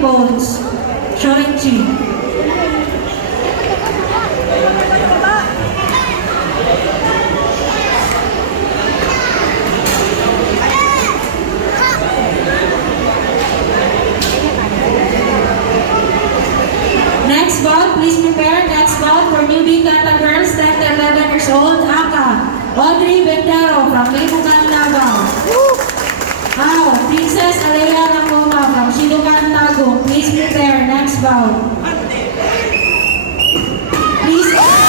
Bones. Shoichi. Next ball, please prepare. Next ball for newbie Kata girls, 10 to 11 years old. Aka, Audrey Ventero from Maybugan, Davao. Princess Alea Racoma from Silucan, Tagum. Please prepare. Next ball. Please.